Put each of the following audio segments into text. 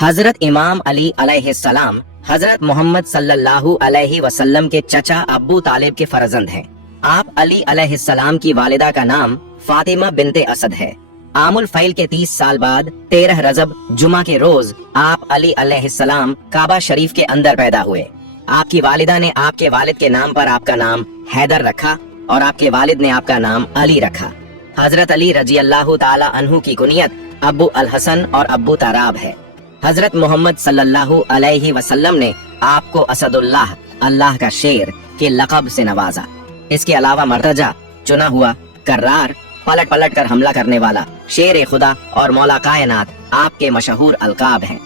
हजरत इमाम अली अलैहिस्सलाम हजरत मोहम्मद सल्लल्लाहु अलैहि वसल्लम के चचा अब्बू तालिब के फर्जंद हैं। आप अली अलैहिस्सलाम की वालिदा का नाम फातिमा बिनते असद है। आमुल फैल के 30 साल बाद 13 रजब जुमा के रोज आप अली अलैहिस्सलाम काबा शरीफ के अंदर पैदा हुए। आपकी वालिदा ने आपके वालिद के नाम पर आपका नाम हैदर रखा और आपके वालिद ने आपका नाम अली रखा। हजरत अली रजी अल्लाह ताला अन्हु की कुनियत अब्बू अल हसन और अब्बू तराब है। हजरत मोहम्मद सल्लल्लाहु अलैहि वसल्लम ने आपको असदुल्लाह, अल्लाह का शेर के लक़ब से नवाजा। इसके अलावा मर्तजा, चुना हुआ, कर्रार, पलट पलट कर हमला करने वाला, शेर खुदा और मौला कायनात आपके मशहूर अलकाब हैं।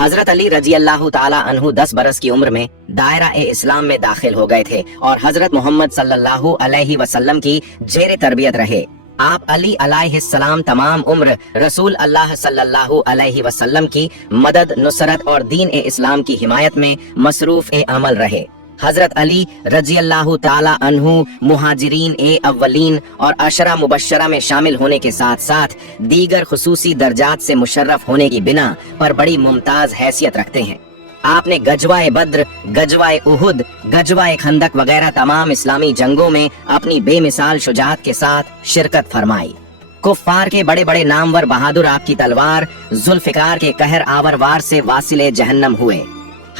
हजरत अली रजी अल्लाह ताला अन्हु 10 बरस की उम्र में दायरा ए इस्लाम में दाखिल हो गए थे और हजरत मोहम्मद सल्लल्लाहु अलैहि वसल्लम की जेर तरबियत रहे। आप अली अलैहिस्सलाम तमाम उम्र रसूल अल्लाह सल्लल्लाहु अलैहि वसल्लम की मदद, नुसरत और दीन ए इस्लाम की हिमायत में मसरूफ ए अमल रहे। हजरत अली रजी अल्लाह ताला अन्हु मुहाजिरीन ए अव्वलीन और अशरा मुबश्शरा में शामिल होने के साथ साथ दीगर खुसूसी दर्जात से मुशर्रफ होने की बिना पर बड़ी मुमताज हैसियत रखते हैं। आपने गजवाए बद्र, गजवाए उहुद, गजवाए खंदक वगैरह तमाम इस्लामी जंगों में अपनी बेमिसाल शुजाअत के साथ शिरकत फरमाई। कुफ्फार के बड़े बड़े नामवर बहादुर आपकी तलवार जुल्फिकार के कहर आवर वार से वासिले जहन्नम हुए।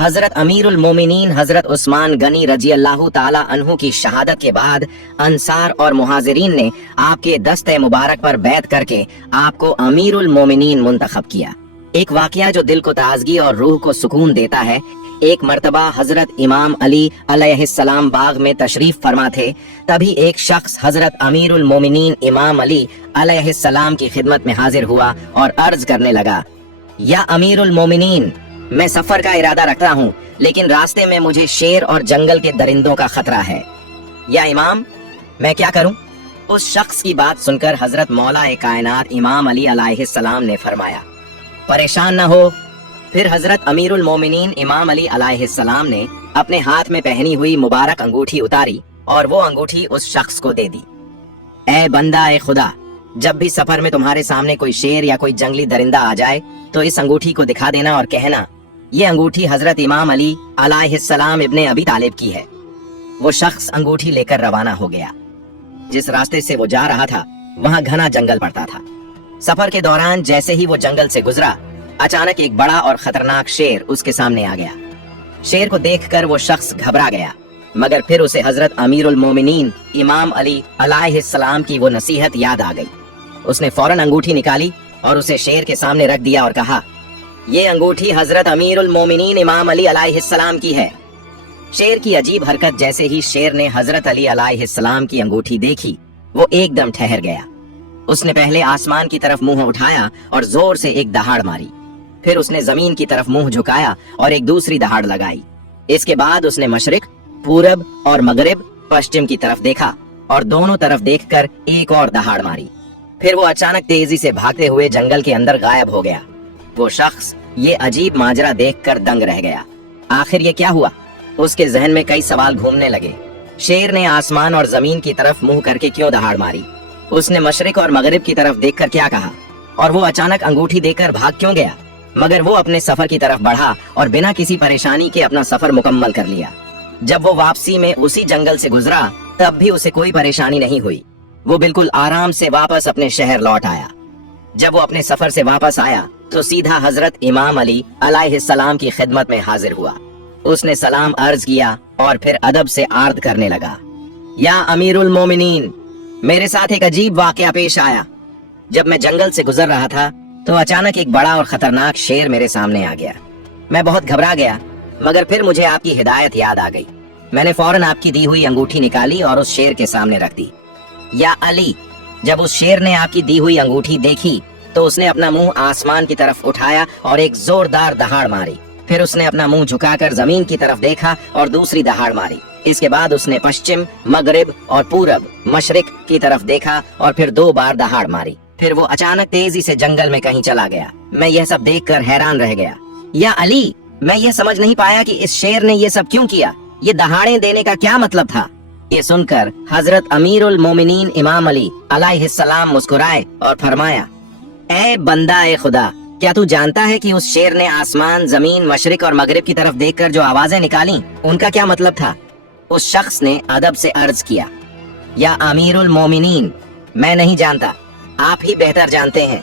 हजरत अमीरुल मोमिनीन हजरत उस्मान गनी रजी अल्लाह ताला अन्हु की शहादत के बाद अंसार और मुहाजिरीन ने आपके दस्ते मुबारक पर बैत करके आपको अमीरुल मोमिनीन मुंतखब किया। एक वाकया जो दिल को ताजगी और रूह को सुकून देता है। एक मर्तबा हजरत इमाम अली अलैहिस्सलाम बाग में तशरीफ फरमा थे, तभी एक शख्स हजरत अमीरुल मोमिनीन इमाम अली अलैहिस्सलाम की खिदमत में हाजिर हुआ और अर्ज करने लगा, या अमीरुल मोमिनीन, मैं सफर का इरादा रखता हूँ, लेकिन रास्ते में मुझे शेर और जंगल के दरिंदों का खतरा है। या इमाम, मैं क्या करूँ? उस शख्स की बात सुनकर हजरत मौला ए कायनात इमाम अली अलैहिस्सलाम ने फरमाया, परेशान न हो। फिर हजरत अमीरुल मोमिनीन इमाम अली अलैहिस्सलाम ने अपने हाथ में पहनी हुई मुबारक अंगूठी उतारी और वो अंगूठी उस शख्स को दे दी। ए बंदा ए खुदा, जब भी सफर में तुम्हारे सामने कोई शेर या कोई जंगली दरिंदा आ जाए तो इस अंगूठी को दिखा देना और कहना, ये अंगूठी हजरत इमाम अली अलैहिस्सलाम इब्ने अबी तालिब की है। वो शख्स अंगूठी लेकर रवाना हो गया। जिस रास्ते से वो जा रहा था वहाँ घना जंगल पड़ता था। सफर के दौरान जैसे ही वो जंगल से गुजरा, अचानक एक बड़ा और खतरनाक शेर उसके सामने आ गया। शेर को देखकर वो शख्स घबरा गया, मगर फिर उसे हजरत अमीरुल मोमिनीन इमाम अली अलैहिस्सलाम की वो नसीहत याद आ गई। उसने फौरन अंगूठी निकाली और उसे शेर के सामने रख दिया और कहा, ये अंगूठी हजरत अमीरुल मोमिनीन इमाम अली अलैहिस्सलाम की है। शेर की अजीब हरकत जैसे ही शेर ने हजरत अली अलैहिस्सलाम की अंगूठी देखी, वो एकदम ठहर गया। उसने पहले आसमान की तरफ मुंह उठाया और जोर से एक दहाड़ मारी। फिर उसने जमीन की तरफ मुंह झुकाया और एक दूसरी दहाड़ लगाई। इसके बाद उसने मशरिक, पूरब और मगरिब, पश्चिम की तरफ देखा और दोनों तरफ देखकर एक और दहाड़ मारी। फिर वो अचानक तेजी से भागते हुए जंगल के अंदर गायब हो गया। वो शख्स ये अजीब माजरा देखकर दंग रह गया। आखिर ये क्या हुआ? उसके जहन में कई सवाल घूमने लगे। शेर ने आसमान और जमीन की तरफ मुंह करके क्यों दहाड़ मारी? उसने मशरिक और मगरिब की तरफ देखकर क्या कहा? और वो अचानक अंगूठी देकर भाग क्यों गया? मगर वो अपने सफर की तरफ बढ़ा और बिना किसी परेशानी के अपना सफर मुकम्मल कर लिया। जब वो वापसी में उसी जंगल से गुजरा तब भी उसे कोई परेशानी नहीं हुई। वो बिल्कुल आराम से वापस अपने शहर लौट आया। जब वो अपने सफर से वापस आया तो सीधा हजरत इमाम अली अलैहिस्सलाम की खिदमत में हाजिर हुआ। उसने सलाम अर्ज किया और फिर अदब से आर्द करने लगा, या अमीरुल मोमिनीन, मेरे साथ एक अजीब वाकया पेश आया। जब मैं जंगल से गुजर रहा था तो अचानक एक बड़ा और खतरनाक शेर मेरे सामने आ गया। मैं बहुत घबरा गया, मगर फिर मुझे आपकी हिदायत याद आ गई। मैंने फौरन आपकी दी हुई अंगूठी निकाली और उस शेर के सामने रख दी। या अली, जब उस शेर ने आपकी दी हुई अंगूठी देखी तो उसने अपना मुंह आसमान की तरफ उठाया और एक जोरदार दहाड़ मारी। फिर उसने अपना मुंह झुकाकर जमीन की तरफ देखा और दूसरी दहाड़ मारी। इसके बाद उसने पश्चिम, मगरिब और पूरब, मशरिक की तरफ देखा और फिर 2 बार दहाड़ मारी। फिर वो अचानक तेजी से जंगल में कहीं चला गया। मैं यह सब देखकर हैरान रह गया। या अली, मैं यह समझ नहीं पाया कि इस शेर ने यह सब क्यों किया। ये दहाड़ें देने का क्या मतलब था? ये सुनकर हजरत अमीरुल मोमिनीन इमाम अली अलैहिस्सलाम मुस्कुराए और फरमाया, ए बंदा ए खुदा, क्या तू जानता है कि उस शेर ने आसमान, जमीन, मशरिक और मगरिब की तरफ देखकर जो आवाजें निकाली उनका क्या मतलब था? उस शख्स ने अदब से अर्ज किया, या अमीरुल मोमिनीन, मैं नहीं जानता, आप ही बेहतर जानते हैं।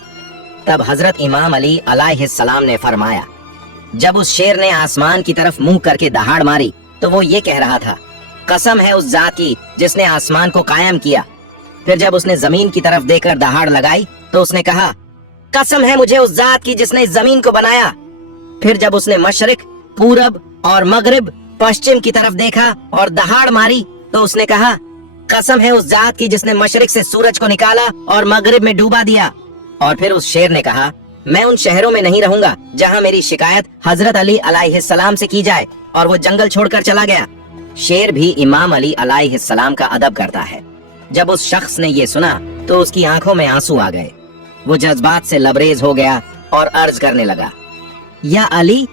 तब हजरत इमाम अली अलैहिस्सलाम ने फरमाया, जब उस शेर ने आसमान की तरफ मुंह करके दहाड़ मारी तो वो ये कह रहा था, कसम है उस जात की जिसने आसमान को कायम किया। फिर जब उसने जमीन की तरफ देखकर दहाड़ लगाई तो उसने कहा, कसम है मुझे उस जात की जिसने इस जमीन को बनाया। फिर जब उसने मशरिक, पूरब और मगरिब, पश्चिम की तरफ देखा और दहाड़ मारी तो उसने कहा, कसम है उस जात की जिसने मशरिक से सूरज को निकाला और मगरिब में डूबा दिया। और फिर उस शेर ने कहा, मैं उन शहरों में नहीं रहूंगा जहां मेरी शिकायत हजरत अली अलैहिस्सलाम से की जाए, और वो जंगल छोड़कर चला गया। शेर भी इमाम अली अलैहिस्सलाम का अदब करता है। जब उस शख्स ने ये सुना तो उसकी आंखों में आंसू आ गए। वो जज्बात से लबरेज हो गया और अर्ज करने लगा, या अली,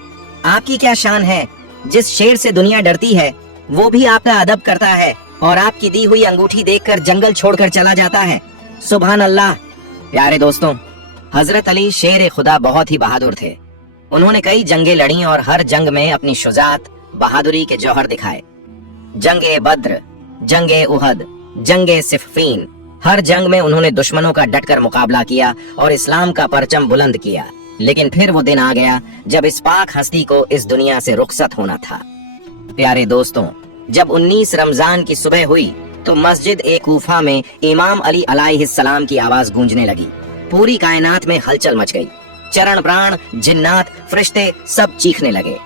आपकी क्या शान है? जिस शेर से दुनिया डरती है वो भी आपका अदब करता है और आपकी दी हुई अंगूठी देखकर जंगल छोड़कर चला जाता है। सुभान अल्लाह। प्यारे दोस्तों, हजरत अली शेर खुदा बहुत ही बहादुर थे। उन्होंने कई जंगें लड़ी और हर जंग में अपनी शुजात, बहादुरी के जौहर दिखाए। जंगे बद्र, जंगे उहद, जंगे सिफ़ीन, हर जंग में उन्होंने दुश्मनों का डटकर मुकाबला किया और इस्लाम का परचम बुलंद किया। लेकिन फिर वो दिन आ गया जब इस पाक हस्ती को इस दुनिया से रुखसत होना था। प्यारे दोस्तों, जब 19 रमजान की सुबह हुई तो मस्जिद ए कूफा में इमाम अली अलैहिस्सलाम की आवाज गूंजने लगी। पूरी कायनात में हलचल मच गई। चरण प्राण, जिन्नात, फरिश्ते सब चीखने लगे।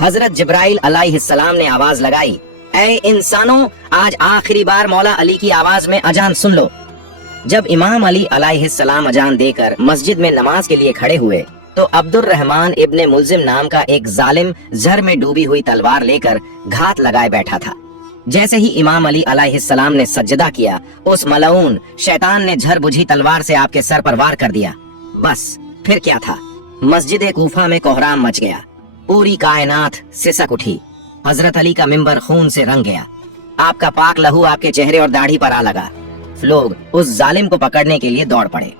हजरत जिब्राइल अलैहिस्सलाम ने आवाज लगाई, ऐ इंसानों, आज आखिरी बार मौला अली की आवाज में अजान सुन लो। जब इमाम अली अलैहिस्सलाम अजान देकर मस्जिद में नमाज के लिए खड़े हुए तो अब्दुर रहमान इब्ने मुल्जिम नाम का एक जालिम जहर में डूबी हुई तलवार लेकर घात लगाए बैठा था। जैसे ही इमाम अली अलैहिस्सलाम ने सजदा किया, उस मलऊन शैतान ने झर बुझी तलवार से आपके सर पर वार कर दिया। बस फिर क्या था, मस्जिद कूफा में कोहराम मच गया। पूरी कायनात सिसक उठी। हजरत अली का मिंबर खून से रंग गया। आपका पाक लहू आपके चेहरे और दाढ़ी पर आ लगा। लोग उस जालिम को पकड़ने के लिए दौड़ पड़े।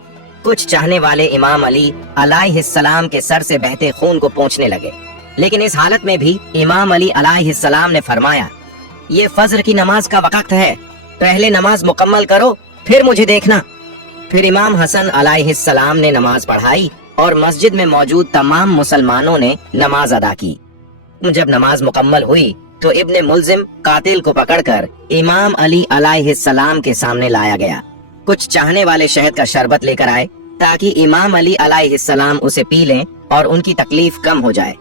कुछ चाहने वाले इमाम अली अलैहिस्सलाम के सर से बहते खून को पोंछने लगे। लेकिन इस हालत में भी इमाम अली अलैहिस्सलाम ने फरमाया, ये फज्र की नमाज का वक्त है, पहले नमाज मुकम्मल करो, फिर मुझे देखना। फिर इमाम हसन अलैहिस्सलाम ने नमाज पढ़ाई और मस्जिद में मौजूद तमाम मुसलमानों ने नमाज अदा की। जब नमाज मुकम्मल हुई तो इब्ने मुल्जिम कातिल को पकड़कर इमाम अली अलैहिस्सलाम के सामने लाया गया। कुछ चाहने वाले शहद का शरबत लेकर आए ताकि इमाम अली अलैहिस्सलाम उसे पी लें और उनकी तकलीफ कम हो जाए।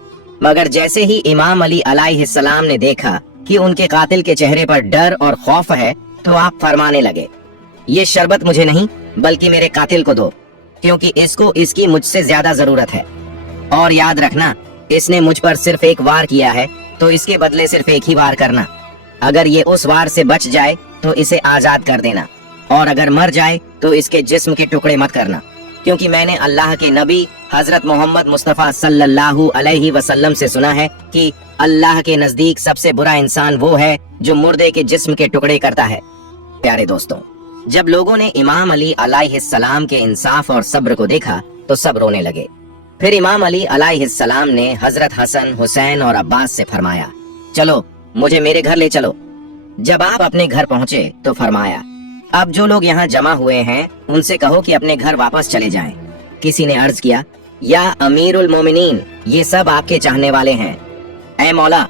मगर जैसे ही इमाम अली अलैहिस्सलाम ने देखा कि उनके कातिल के चेहरे पर डर और खौफ है तो आप फरमाने लगे, ये शरबत मुझे नहीं बल्कि मेरे कातिल को दो, क्योंकि इसको इसकी मुझसे ज्यादा जरूरत है। और याद रखना, इसने मुझ पर सिर्फ एक वार किया है तो इसके बदले सिर्फ एक ही वार करना। अगर ये उस वार से बच जाए तो इसे आजाद कर देना, और अगर मर जाए तो इसके जिस्म के टुकड़े मत करना, क्योंकि मैंने अल्लाह के नबी हजरत मोहम्मद मुस्तफा सल्लल्लाहु अलैहि वसल्लम से सुना है कि अल्लाह के नजदीक सबसे बुरा इंसान वो है जो मुर्दे के जिस्म के टुकड़े करता है। प्यारे दोस्तों, जब लोगों ने इमाम अली अलैहिस्सलाम के इंसाफ और सब्र को देखा तो सब रोने लगे। फिर इमाम अली अलैहिस्सलाम ने हजरत हसन, हुसैन और अब्बास से फरमाया, चलो मुझे मेरे घर ले चलो। जब आप अपने घर पहुंचे तो फरमाया, अब जो लोग यहाँ जमा हुए हैं उनसे कहो कि अपने घर वापस चले जाएं। किसी ने अर्ज किया, या अमीरुल मोमिनीन, ये सब आपके चाहने वाले हैं। ऐ मौला,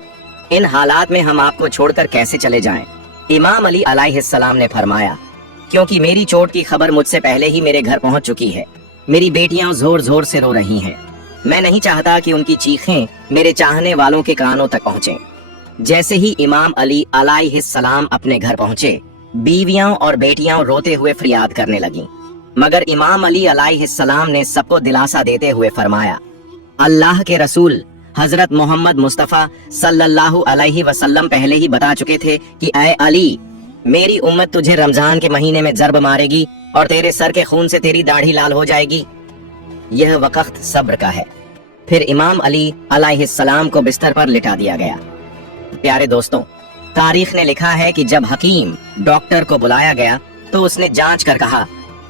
इन हालात में हम आपको छोड़कर कैसे चले जाएं? इमाम अली अलैहिस्सलाम ने फरमाया, क्योंकि मेरी चोट की खबर मुझसे पहले ही मेरे घर पहुंच चुकी है। मेरी बेटियां जोर जोर से रो रही हैं। मैं नहीं चाहता कि उनकी चीखें मेरे चाहने वालों के कानों तक पहुंचें। जैसे ही इमाम अली अलैहिस्सलाम अपने घर पहुंचे, बीवियां और बेटियां रोते हुए फरियाद करने लगीं। मगर इमाम अली अलैहिस्सलाम ने सबको दिलासा देते हुए फरमाया, अल्लाह के रसूल हजरत मोहम्मद मुस्तफा सल्लल्लाहु अलैहि वसल्लम पहले ही बता चुके थे कि ऐ अली, मेरी उम्मत तुझे रमजान के महीने में जर्ब मारेगी और तेरे सर के खून से तेरी दाढ़ी लाल हो जाएगी। यह वक्त सब्र का है। फिर इमाम अली अलैहिस्सलाम को बिस्तर पर लिटा दिया गया। प्यारे दोस्तों, तारीख ने लिखा है कि जब हकीम डॉक्टर को बुलाया गया तो उसने जांच कर कहा,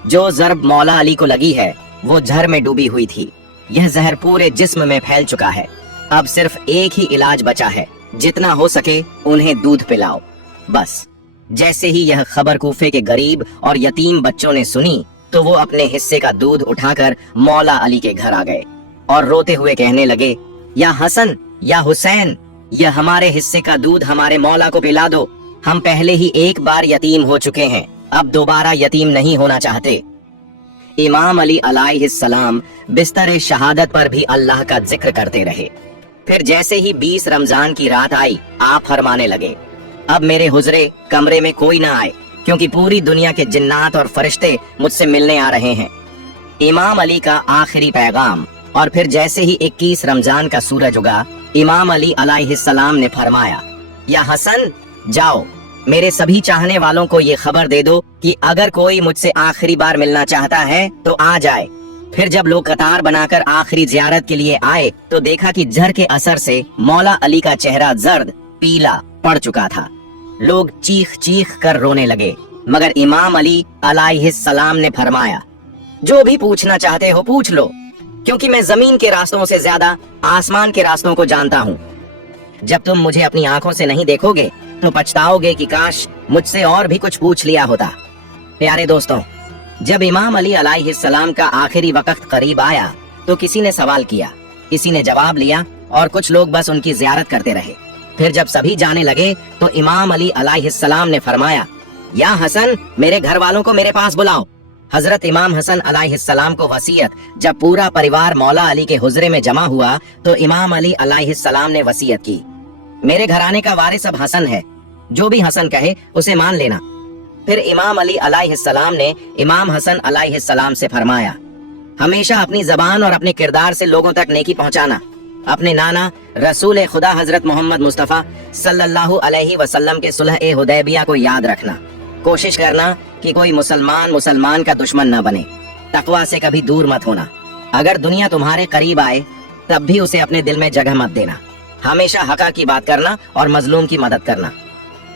जो जर्ब मौला अली को लगी है वो झर में डूबी हुई थी। यह जहर पूरे जिस्म में फैल चुका है। अब सिर्फ एक ही इलाज बचा है, जितना हो सके उन्हें दूध पिलाओ, बस। जैसे ही यह खबर कूफे के गरीब और यतीम बच्चों ने सुनी तो वो अपने हिस्से का दूध उठाकर मौला अली के घर आ गए और रोते हुए कहने लगे, या हसन या हुसैन, यह हमारे हिस्से का दूध हमारे मौला को पिला दो। हम पहले ही एक बार यतीम हो चुके हैं, अब दोबारा यतीम नहीं होना चाहते। इमाम अली अलैहिस्सलाम बिस्तर शहादत पर भी अल्लाह का जिक्र करते रहे। फिर जैसे ही 20 रमजान की रात आई, आप फरमाने लगे, अब मेरे हुजरे कमरे में कोई ना आए, क्योंकि पूरी दुनिया के जिन्नात और फरिश्ते मुझसे मिलने आ रहे हैं। इमाम अली का आखिरी पैगाम। और फिर जैसे ही 21 रमजान का सूरज उगा, इमाम अली अलैहिस्सलाम ने फरमाया, या हसन, जाओ मेरे सभी चाहने वालों को ये खबर दे दो कि अगर कोई मुझसे आखिरी बार मिलना चाहता है तो आ जाए। फिर जब लोग कतार बनाकर आखिरी जियारत के लिए आए तो देखा कि जहर के असर से मौला अली का चेहरा जर्द पीला पड़ चुका था। लोग चीख चीख कर रोने लगे, मगर इमाम अली अलैहिस्सलाम ने फरमाया, जो भी पूछना चाहते हो पूछ लो, क्योंकि मैं जमीन के रास्तों से ज्यादा आसमान के रास्तों को जानता हूँ। जब तुम मुझे अपनी आंखों से नहीं देखोगे तो पछताओगे कि काश मुझसे और भी कुछ पूछ लिया होता। प्यारे दोस्तों, जब इमाम अली अलैहिस्सलाम का आखिरी वक्त करीब आया तो किसी ने सवाल किया, किसी ने जवाब लिया और कुछ लोग बस उनकी जियारत करते रहे। फिर जब सभी जाने लगे तो इमाम अली अलैहिस्सलाम ने फरमाया, या हसन, मेरे घर वालों को मेरे पास बुलाओ। हजरत इमाम हसन अलैहिस्सलाम को वसीयत जब पूरा परिवार मौला अली के हुजरे में जमा हुआ तो इमाम अली अलैहिस्सलाम ने वसीयत की, मेरे घराने का वारिस अब हसन है, जो भी हसन कहे उसे मान लेना। फिर इमाम अली अलैहिस्सलाम ने इमाम हसन अलैहिस्सलाम से फरमाया, हमेशा अपनी जबान और अपने किरदार से लोगों तक नेकी पहुंचाना। अपने नाना रसूल खुदा हजरत मोहम्मद मुस्तफ़ा सल्लल्लाहु अलैहि वसल्लम के सुलह ए हुदैबिया को याद रखना। कोशिश करना कि कोई मुसलमान का दुश्मन न बने। तकवा से कभी दूर मत होना। अगर दुनिया तुम्हारे करीब आए तब भी उसे अपने दिल में जगह मत देना। हमेशा हक़ की बात करना और मजलूम की मदद करना।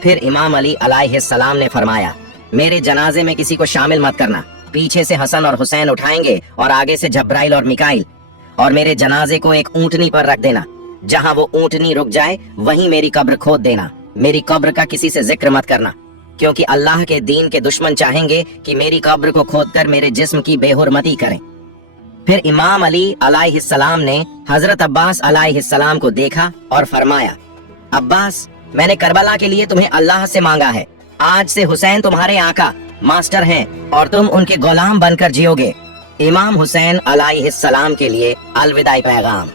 फिर इमाम अली अलैहिस्सलाम ने फरमाया, मेरे जनाजे में किसी को शामिल मत करना। पीछे से हसन और हुसैन उठाएंगे और आगे से जब्राइल और मिकाइल, और मेरे जनाजे को एक ऊंटनी पर रख देना। जहाँ वो ऊंटनी रुक जाए वहीं मेरी कब्र खोद देना। मेरी कब्र का किसी से जिक्र मत करना, क्योंकि अल्लाह के दीन के दुश्मन चाहेंगे कि मेरी कब्र को खोदकर मेरे जिस्म की बेहुरमती करें। फिर इमाम अली अलैहिस्सलाम ने हजरत अब्बास अलैहिस्सलाम को देखा और फरमाया, अब्बास, मैंने करबला के लिए तुम्हें अल्लाह से मांगा है। आज से हुसैन तुम्हारे आका मास्टर हैं और तुम उनके गुलाम बनकर जियोगे। इमाम हुसैन अलैहिस्सलाम के लिए अलविदाई पैगाम।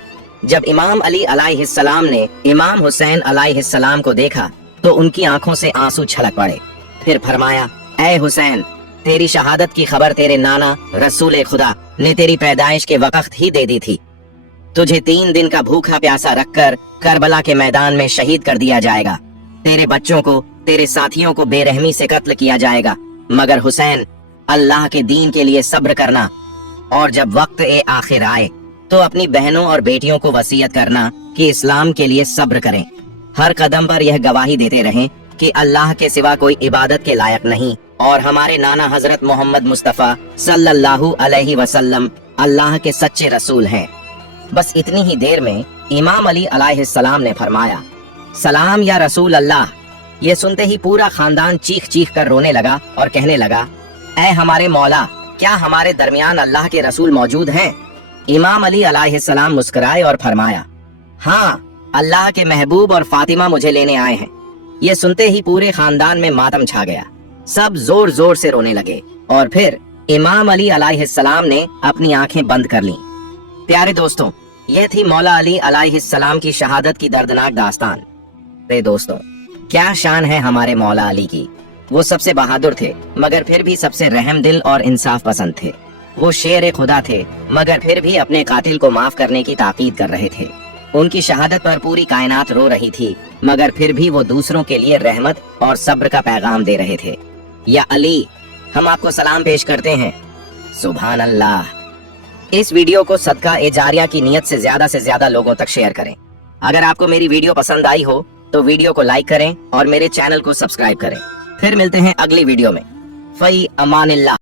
जब इमाम अली अलैहिस्सलाम ने इमाम हुसैन अलैहिस्सलाम को देखा तो उनकी आंखों से आंसू छलक पड़े। फिर फरमाया, ऐ हुसैन, तेरी शहादत की खबर तेरे नाना रसूल खुदा ने तेरी पैदाइश के वक्त ही दे दी थी। तुझे 3 दिन का भूखा प्यासा रखकर करबला के मैदान में शहीद कर दिया जाएगा। तेरे बच्चों को, तेरे साथियों को बेरहमी से कत्ल किया जाएगा। मगर हुसैन, अल्लाह के दीन के लिए सब्र करना, और जब वक्त ए आखिर आए तो अपनी बहनों और बेटियों को वसीयत करना कि इस्लाम के लिए सब्र करें। हर कदम पर यह गवाही देते रहें कि अल्लाह के सिवा कोई इबादत के लायक नहीं और हमारे नाना हजरत मोहम्मद मुस्तफ़ा सल्लल्लाहु अलैहि वसल्लम अल्लाह के सच्चे रसूल हैं। बस इतनी ही देर में इमाम अली अलैहिस्सलाम ने फरमाया, सलाम या रसूल अल्लाह। ये सुनते ही पूरा खानदान चीख चीख कर रोने लगा और कहने लगा, ऐ हमारे मौला, क्या हमारे दरमियान अल्लाह के रसूल मौजूद हैं? इमाम अली अलैहिस्सलाम मुस्कुराए और फरमाया, हाँ, अल्लाह के महबूब और फातिमा मुझे लेने आए हैं। ये सुनते ही पूरे खानदान में मातम छा गया। सब जोर जोर से रोने लगे और फिर इमाम अली अलैहिस्सलाम ने अपनी आंखें बंद कर लीं। प्यारे दोस्तों, यह थी मौला अली अलैहिस्सलाम की शहादत की दर्दनाक दास्तान। रे दोस्तों, क्या शान है हमारे मौला अली की। वो सबसे बहादुर थे मगर फिर भी सबसे रहम दिल और इंसाफ पसंद थे। वो शेर खुदा थे मगर फिर भी अपने कातिल को माफ करने की ताकीद कर रहे थे। उनकी शहादत पर पूरी कायनात रो रही थी मगर फिर भी वो दूसरों के लिए रहमत और सब्र का पैगाम दे रहे थे। या अली, हम आपको सलाम पेश करते हैं। सुभान अल्लाह। इस वीडियो को सदका ए जारिया की नीयत से ज्यादा लोगों तक शेयर करें। अगर आपको मेरी वीडियो पसंद आई हो तो वीडियो को लाइक करें और मेरे चैनल को सब्सक्राइब करें। फिर मिलते हैं अगली वीडियो में। फई अमानिल्लाह।